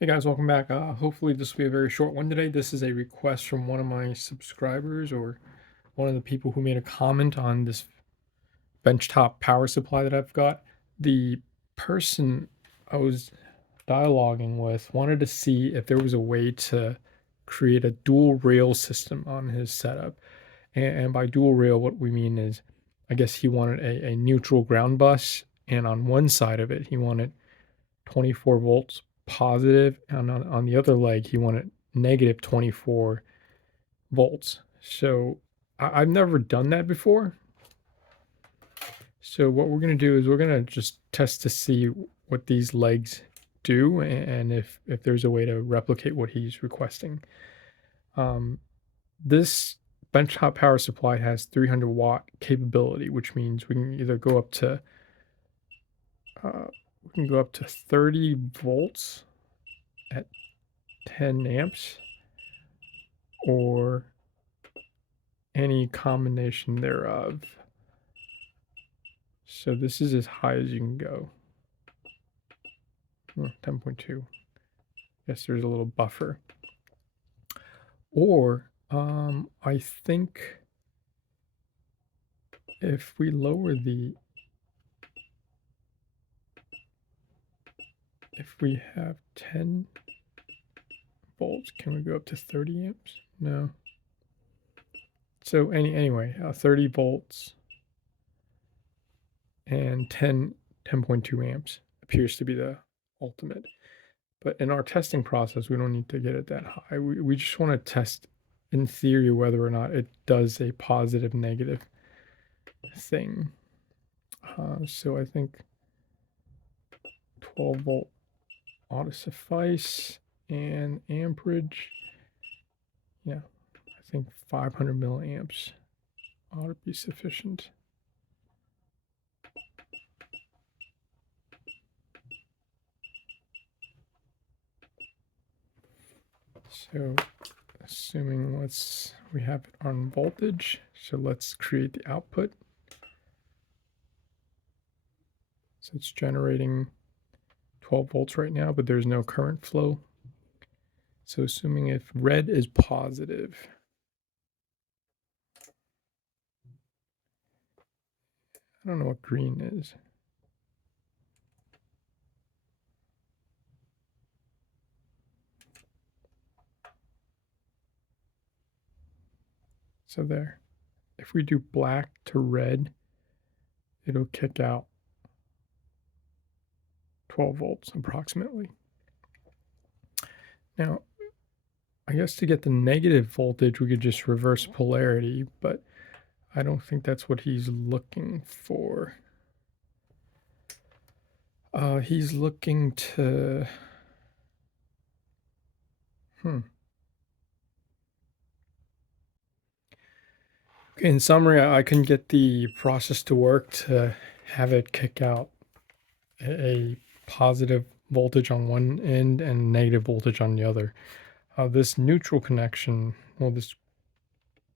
Hey guys, welcome back. Hopefully, this will be a very short one today. This is a request from one of my subscribers or one of the people who made a comment on this benchtop power supply that I've got. The person I was dialoguing with wanted to see if there was a way to create a dual rail system on his setup. And by dual rail, what we mean is, I guess he wanted a neutral ground bus, and on one side of it, he wanted 24 volts positive, and on the other leg, he wanted negative 24 volts. So I've never done that before. So what we're going to do is we're going to just test to see what these legs do and if there's a way to replicate what he's requesting. Um, this benchtop power supply has 300-watt capability, which means we can either go up to 30 volts at 10 amps or any combination thereof. So this is as high as you can go. 10.2. Yes, there's a little buffer. Or I think if we lower if we have 10 volts, can we go up to 30 amps? No. So anyway, 30 volts and 10.2 amps appears to be the ultimate. But in our testing process, we don't need to get it that high. We just want to test in theory whether or not it does a positive negative thing. So I think 12 volt ought to suffice, and amperage, yeah, I think 500 milliamps ought to be sufficient. So assuming we have it on voltage, so let's create the output. So it's generating 12 volts right now, but there's no current flow. So assuming if red is positive, I don't know what green is. So there. If we do black to red, it'll kick out 12 volts approximately. Now, I guess to get the negative voltage, we could just reverse polarity, but I don't think that's what he's looking for. He's looking to, In summary, I couldn't get the process to work to have it kick out a positive voltage on one end and negative voltage on the other. This neutral connection, well, this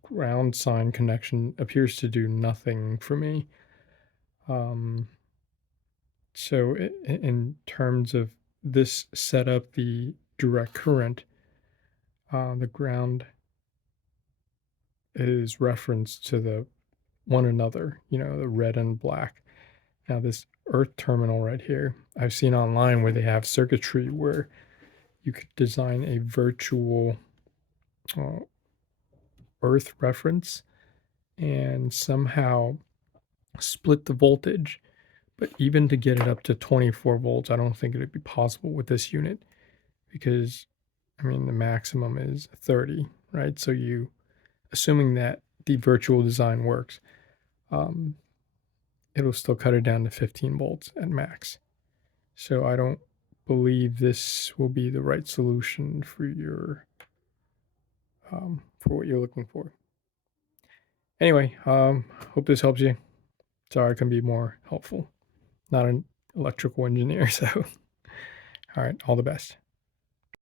ground sign connection appears to do nothing for me. So in terms of this setup, the direct current, the ground is referenced to the one another, the red and black. Now this earth terminal right here, I've seen online where they have circuitry where you could design a virtual uh, earth reference and somehow split the voltage. But even to get it up to 24 volts, I don't think it'd be possible with this unit because, I mean, the maximum is 30, right? So assuming that the virtual design works, um, it'll still cut it down to 15 volts at max. So I don't believe this will be the right solution for what you're looking for. Anyway, hope this helps you. Sorry I can be more helpful. Not an electrical engineer, so all right, all the best.